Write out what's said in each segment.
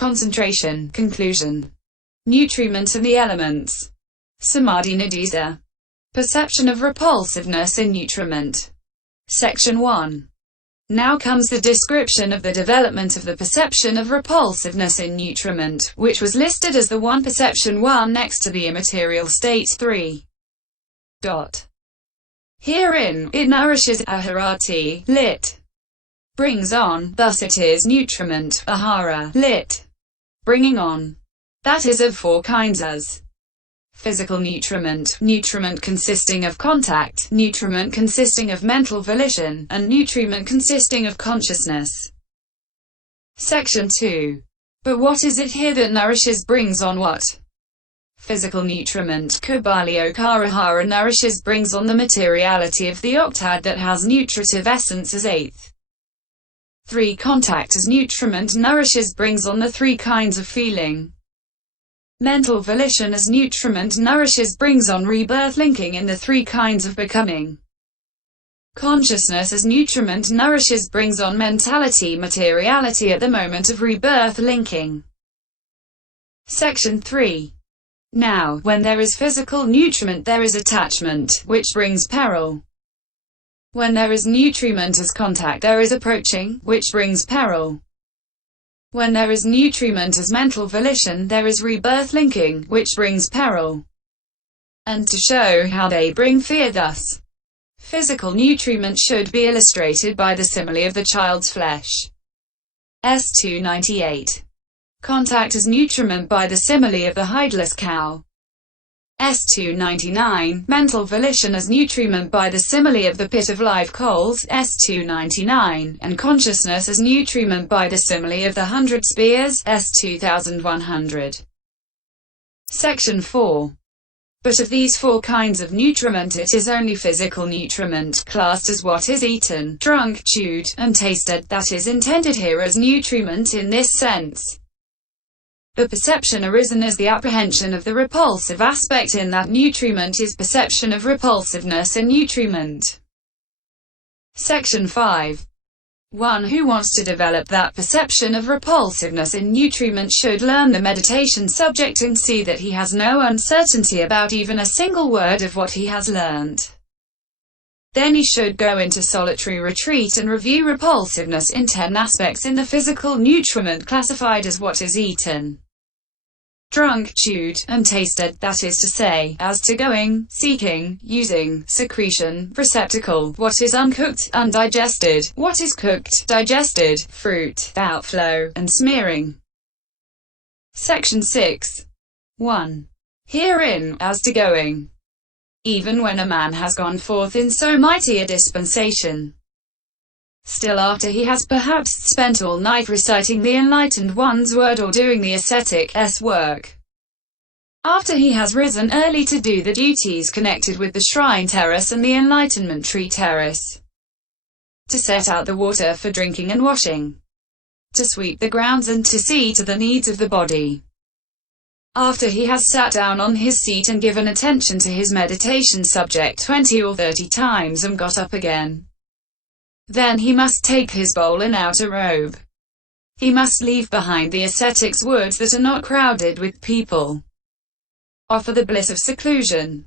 concentration, conclusion, nutriment and the elements, samadhi nidesa, perception of repulsiveness in nutriment. Section 1. Now comes the description of the development of the perception of repulsiveness in nutriment, which was listed as the one perception 1 next to the immaterial states 3. Herein, it nourishes aharati, lit. Brings on, thus it is nutriment, ahara, lit. Bringing on. That is of 4 kinds as physical nutriment, nutriment consisting of contact, nutriment consisting of mental volition, and nutriment consisting of consciousness. Section 2. But what is it here that nourishes brings on what? Physical nutriment, kabaliòkarahara, nourishes brings on the materiality of the octad that has nutritive essence as 8th. 3. Contact as nutriment, nourishes brings on the 3 kinds of feeling. Mental volition as nutriment, nourishes brings on rebirth-linking in the 3 kinds of becoming. Consciousness as nutriment, nourishes brings on mentality-materiality at the moment of rebirth-linking. Section 3. Now, when there is physical nutriment there is attachment, which brings peril. When there is nutriment as contact there is approaching, which brings peril. When there is nutriment as mental volition there is rebirth-linking, which brings peril. And to show how they bring fear thus, physical nutriment should be illustrated by the simile of the child's flesh. S298. Contact as nutriment by the simile of the hideless cow. S299. Mental volition as nutriment by the simile of the pit of live coals. S299. And consciousness as nutriment by the simile of the 100 spears. S2100. Section 4. But of these 4 kinds of nutriment it is only physical nutriment, classed as what is eaten, drunk, chewed, and tasted, that is intended here as nutriment in this sense. The perception arisen as the apprehension of the repulsive aspect in that nutriment is perception of repulsiveness in nutriment. Section 5. One who wants to develop that perception of repulsiveness in nutriment should learn the meditation subject and see that he has no uncertainty about even a single word of what he has learnt. Then he should go into solitary retreat and review repulsiveness in 10 aspects in the physical nutriment classified as what is eaten, drunk, chewed, and tasted, that is to say, as to going, seeking, using, secretion, receptacle, what is uncooked, undigested, what is cooked, digested, fruit, outflow, and smearing. Section 6. 1. Herein, as to going. Even when a man has gone forth in so mighty a dispensation, still after he has perhaps spent all night reciting the Enlightened One's word or doing the ascetic's work, after he has risen early to do the duties connected with the shrine terrace and the enlightenment tree terrace, to set out the water for drinking and washing, to sweep the grounds and to see to the needs of the body, after he has sat down on his seat and given attention to his meditation subject 20 or 30 times and got up again, then he must take his bowl and outer robe. He must leave behind the ascetic's woods that are not crowded with people, offer the bliss of seclusion,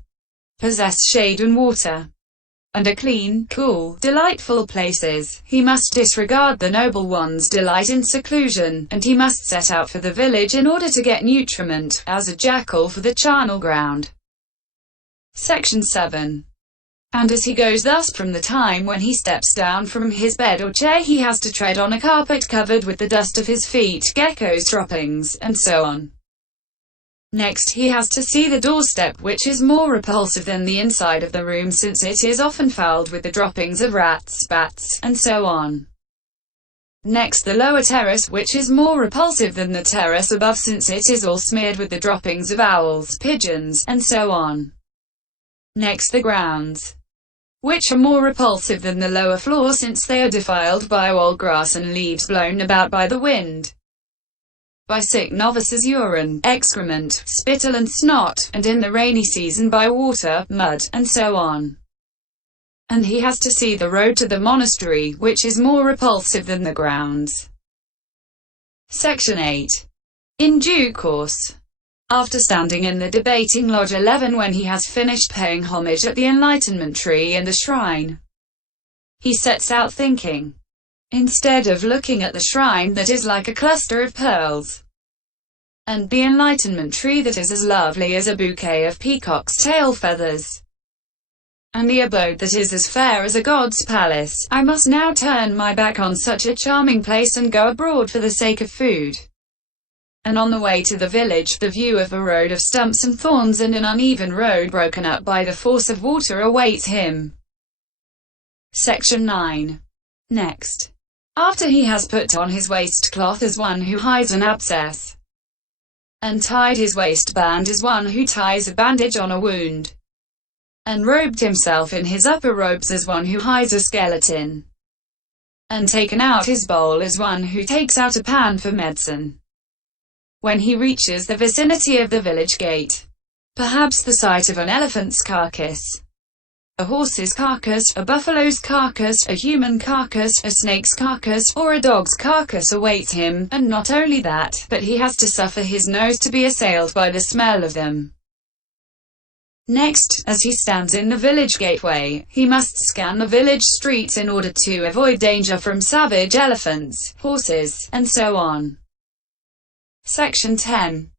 possess shade and water, and are clean, cool, delightful places. He must disregard the noble one's delight in seclusion, and he must set out for the village in order to get nutriment, as a jackal for the charnel ground. Section 7. And as he goes thus from the time when he steps down from his bed or chair he has to tread on a carpet covered with the dust of his feet, geckos' droppings, and so on. Next he has to see the doorstep, which is more repulsive than the inside of the room since it is often fouled with the droppings of rats, bats, and so on. Next the lower terrace, which is more repulsive than the terrace above since it is all smeared with the droppings of owls, pigeons, and so on. Next the grounds, which are more repulsive than the lower floor since they are defiled by old grass and leaves blown about by the wind, by sick novices' urine, excrement, spittle and snot, and in the rainy season by water, mud, and so on. And he has to see the road to the monastery, which is more repulsive than the grounds. Section 8. In due course, after standing in the debating lodge 11 when he has finished paying homage at the enlightenment tree and the shrine, he sets out thinking, instead of looking at the shrine that is like a cluster of pearls, and the enlightenment tree that is as lovely as a bouquet of peacock's tail feathers, and the abode that is as fair as a god's palace, I must now turn my back on such a charming place and go abroad for the sake of food. And on the way to the village, the view of a road of stumps and thorns and an uneven road broken up by the force of water awaits him. Section 9. Next, after he has put on his waistcloth as one who hides an abscess, and tied his waistband as one who ties a bandage on a wound, and robed himself in his upper robes as one who hides a skeleton, and taken out his bowl as one who takes out a pan for medicine, when he reaches the vicinity of the village gate, perhaps the site of an elephant's carcass, a horse's carcass, a buffalo's carcass, a human carcass, a snake's carcass, or a dog's carcass awaits him, and not only that, but he has to suffer his nose to be assailed by the smell of them. Next, as he stands in the village gateway, he must scan the village streets in order to avoid danger from savage elephants, horses, and so on. Section 10.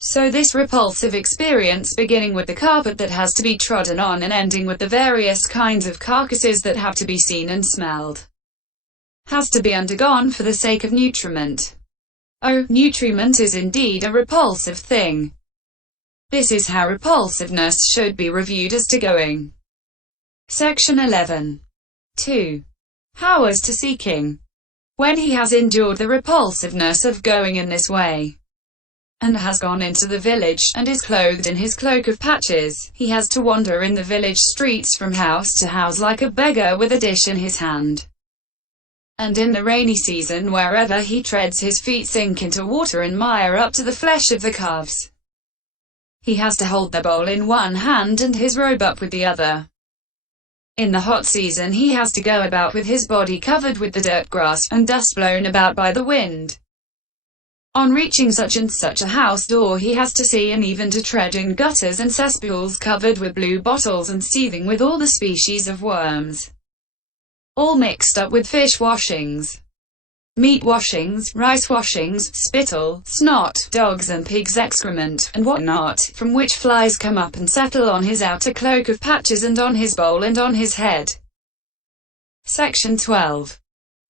So this repulsive experience, beginning with the carpet that has to be trodden on and ending with the various kinds of carcasses that have to be seen and smelled, has to be undergone for the sake of nutriment. Oh, nutriment is indeed a repulsive thing. This is how repulsiveness should be reviewed as to going. Section 11. 2. How as to seeking. When he has endured the repulsiveness of going in this way, and has gone into the village, and is clothed in his cloak of patches, he has to wander in the village streets from house to house like a beggar with a dish in his hand. And in the rainy season, wherever he treads, his feet sink into water and mire up to the flesh of the calves. He has to hold the bowl in one hand and his robe up with the other. In the hot season he has to go about with his body covered with the dirt, grass, and dust blown about by the wind. On reaching such and such a house door he has to see and even to tread in gutters and cesspools covered with blue bottles and seething with all the species of worms, all mixed up with fish washings, meat washings, rice washings, spittle, snot, dogs and pigs' excrement, and what not, from which flies come up and settle on his outer cloak of patches and on his bowl and on his head. Section 12.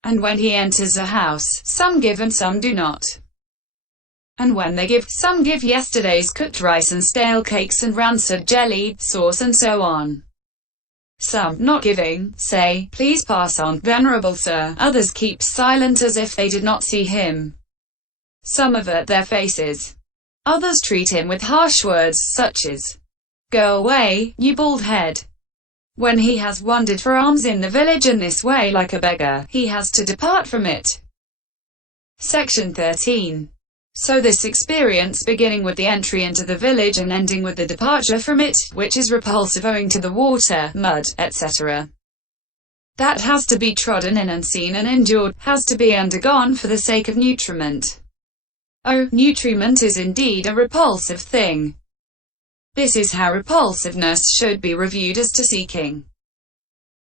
And when he enters a house, some give and some do not. And when they give, some give yesterday's cooked rice and stale cakes and rancid jelly, sauce and so on. Some, not giving, say, "Please pass on, venerable sir." Others keep silent as if they did not see him. Some avert their faces. Others treat him with harsh words such as, "Go away, you bald head." When he has wandered for alms in the village in this way like a beggar, he has to depart from it. Section 13. So this experience, beginning with the entry into the village and ending with the departure from it, which is repulsive owing to the water, mud, etc., that has to be trodden in and seen and endured, has to be undergone for the sake of nutriment. Oh, nutriment is indeed a repulsive thing. This is how repulsiveness should be reviewed as to seeking.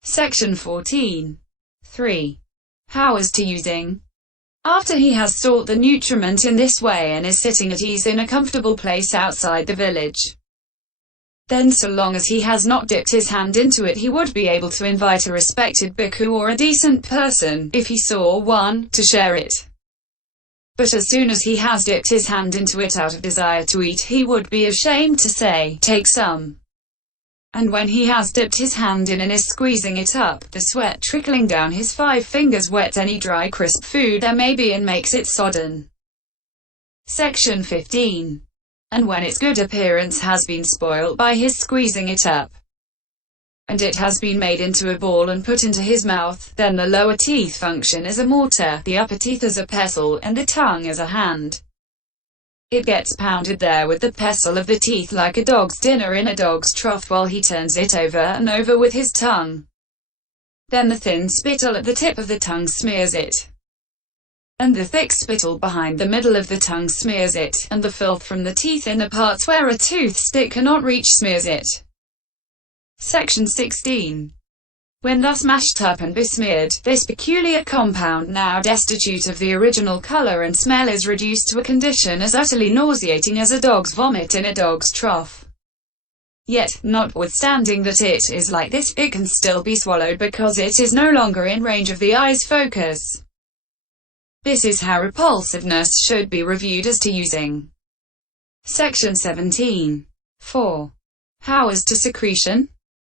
Section 14. 3. How as to using. After he has sought the nutriment in this way and is sitting at ease in a comfortable place outside the village, then so long as he has not dipped his hand into it he would be able to invite a respected bhikkhu or a decent person, if he saw one, to share it. But as soon as he has dipped his hand into it out of desire to eat, he would be ashamed to say, "Take some." And when he has dipped his hand in and is squeezing it up, the sweat trickling down his 5 fingers wets any dry crisp food there may be and makes it sodden. Section 15. And when its good appearance has been spoilt by his squeezing it up, and it has been made into a ball and put into his mouth, then the lower teeth function as a mortar, the upper teeth as a pestle, and the tongue as a hand. It gets pounded there with the pestle of the teeth like a dog's dinner in a dog's trough while he turns it over and over with his tongue. Then the thin spittle at the tip of the tongue smears it. and the thick spittle behind the middle of the tongue smears it, and the filth from the teeth in the parts where a tooth stick cannot reach smears it. Section 16. When thus mashed up and besmeared, this peculiar compound, now destitute of the original color and smell, is reduced to a condition as utterly nauseating as a dog's vomit in a dog's trough. Yet, notwithstanding that it is like this, it can still be swallowed because it is no longer in range of the eye's focus. This is how repulsiveness should be reviewed as to using. Section 17. 4. How as to secretion?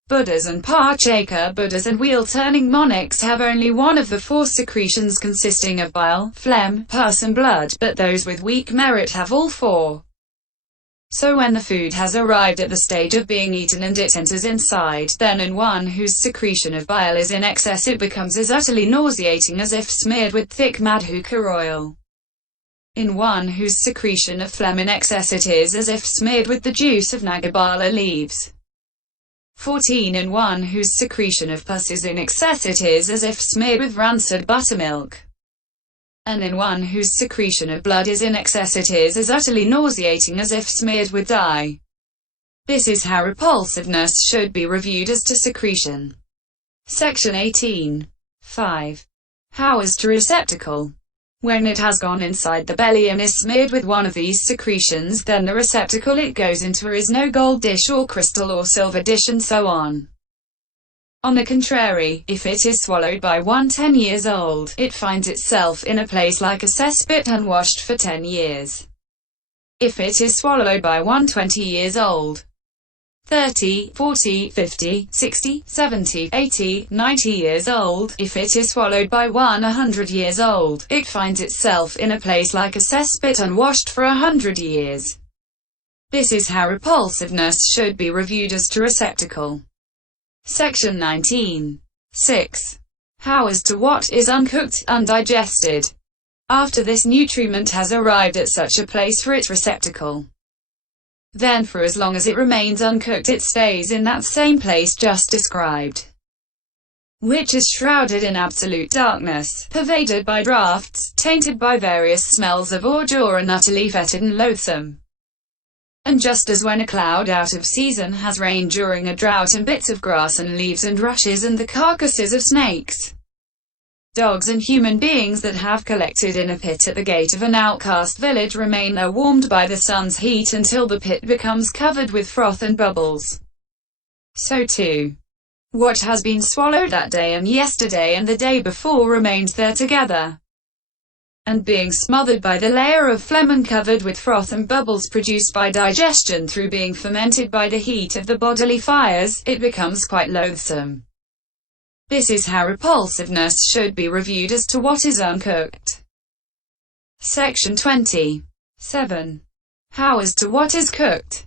Buddhas and Parachaka Buddhas and wheel-turning monarchs have only one of the four secretions consisting of bile, phlegm, pus and blood, but those with weak merit have all four. So when the food has arrived at the stage of being eaten and it enters inside, then in one whose secretion of bile is in excess it becomes as utterly nauseating as if smeared with thick madhuka oil. In one whose secretion of phlegm in excess it is as if smeared with the juice of nagabala leaves. 14. In one whose secretion of pus is in excess it is as if smeared with rancid buttermilk. And in one whose secretion of blood is in excess it is as utterly nauseating as if smeared with dye. This is how repulsiveness should be reviewed as to secretion. Section 18. 5. How as to receptacle? When it has gone inside the belly and is smeared with one of these secretions, then the receptacle it goes into is no gold dish or crystal or silver dish and so on. On the contrary, if it is swallowed by one 10 years old, it finds itself in a place like a cesspit unwashed for 10 years. If it is swallowed by one 20 years old, 30, 40, 50, 60, 70, 80, 90 years old, if it is swallowed by one 100 years old, it finds itself in a place like a cesspit unwashed for 100 years. This is how repulsiveness should be reviewed as to receptacle. Section 19. 6. How as to what is uncooked, undigested? After this nutriment has arrived at such a place for its receptacle, then for as long as it remains uncooked it stays in that same place just described, which is shrouded in absolute darkness, pervaded by draughts, tainted by various smells of ordure and utterly fetid and loathsome. And just as when a cloud out of season has rained during a drought and bits of grass and leaves and rushes and the carcasses of snakes, dogs and human beings that have collected in a pit at the gate of an outcast village remain there warmed by the sun's heat until the pit becomes covered with froth and bubbles, so too, what has been swallowed that day and yesterday and the day before remains there together, and being smothered by the layer of phlegm and covered with froth and bubbles produced by digestion through being fermented by the heat of the bodily fires, it becomes quite loathsome. This is how repulsiveness should be reviewed as to what is uncooked. Section 20. 7. How as to what is cooked?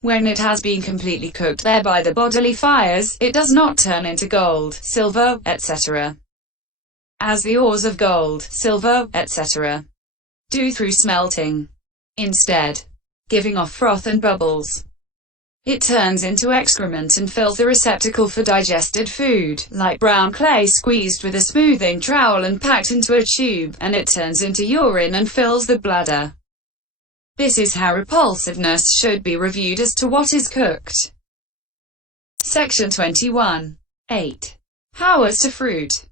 When it has been completely cooked there by the bodily fires, it does not turn into gold, silver, etc. as the ores of gold, silver, etc. do through smelting. Instead, giving off froth and bubbles, it turns into excrement and fills the receptacle for digested food, like brown clay squeezed with a smoothing trowel and packed into a tube, and it turns into urine and fills the bladder. This is how repulsiveness should be reviewed as to what is cooked. Section 21. 8. How as to fruit?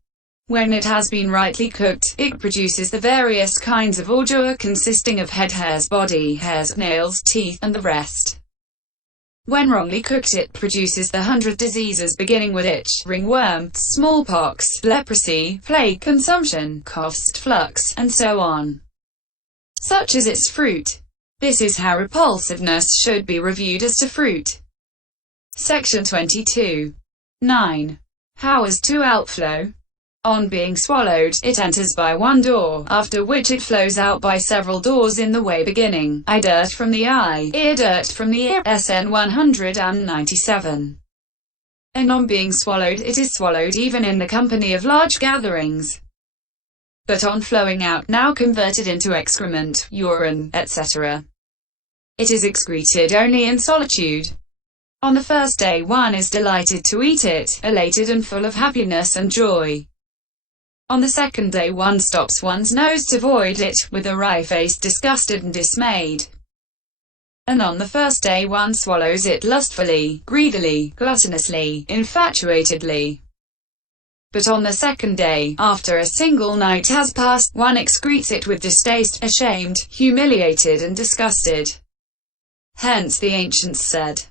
When it has been rightly cooked, it produces the various kinds of ordure consisting of head hairs, body hairs, nails, teeth, and the rest. When wrongly cooked it produces the 100 diseases beginning with itch, ringworm, smallpox, leprosy, plague, consumption, coughs, flux, and so on. Such is its fruit. This is how repulsiveness should be reviewed as to fruit. Section 22. 9. How as to outflow? On being swallowed, it enters by one door, after which it flows out by several doors in the way beginning, eye dirt from the eye, ear dirt from the ear, SN 197. And on being swallowed, it is swallowed even in the company of large gatherings. But on flowing out, now converted into excrement, urine, etc., it is excreted only in solitude. On the first day one is delighted to eat it, elated and full of happiness and joy. On the second day one stops one's nose to avoid it, with a wry face, disgusted and dismayed. And on the first day one swallows it lustfully, greedily, gluttonously, infatuatedly. But on the second day, after a single night has passed, one excretes it with distaste, ashamed, humiliated and disgusted. Hence the ancients said.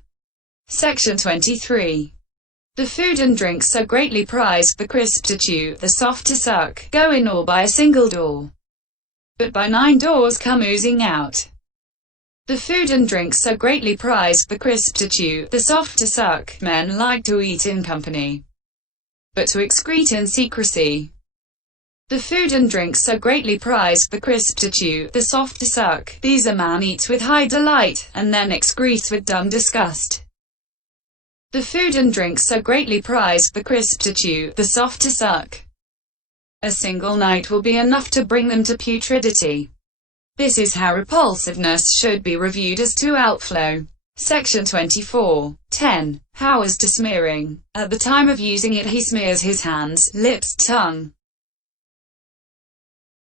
Section 23. The food and drink so greatly prized, the crisp to chew, the soft to suck, go in all by a single door, but by 9 doors come oozing out. The food and drink so greatly prized, the crisp to chew, the soft to suck, men like to eat in company, but to excrete in secrecy. The food and drink so greatly prized, the crisp to chew, the soft to suck, these a man eats with high delight, and then excretes with dumb disgust. The food and drink so greatly prized, the crisp to chew, the soft to suck. A single night will be enough to bring them to putridity. This is how repulsiveness should be reviewed as to outflow. Section 24. 10. How as to smearing. At the time of using it he smears his hands, lips, tongue,